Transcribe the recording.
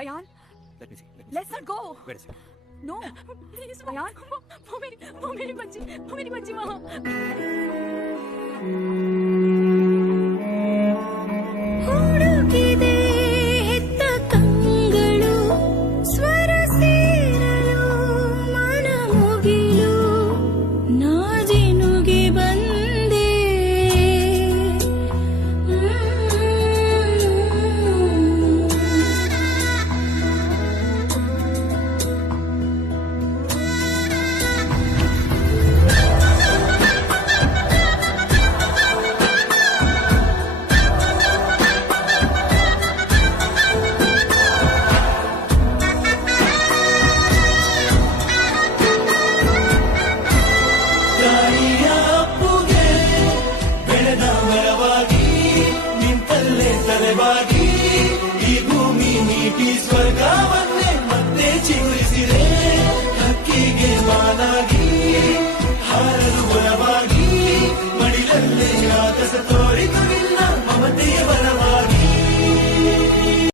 Ayan, Let me see. let's not go. Wait a second. No, please Ayan. वो मेरी बच्ची वहाँ ಹುಡುಕಿದೆ ಹೆತ್ತ ಕಂಗಳು ಸ್ವರ ಸೇರಲು ಮನ ಮುಗಿಲು ನಾಜಿನುಗೆ ಬಂದೆ ತಾಯಿಯ ಅಪ್ಪುಗೆ ಬೆಳೆದ ಮರವಾಗಿ ನಿಂತಲ್ಲೇ ತಲೆವಾಗಿ ಈ ಭೂಮಿ ನೀಟಿ ಸ್ವರ್ಗವನ್ನು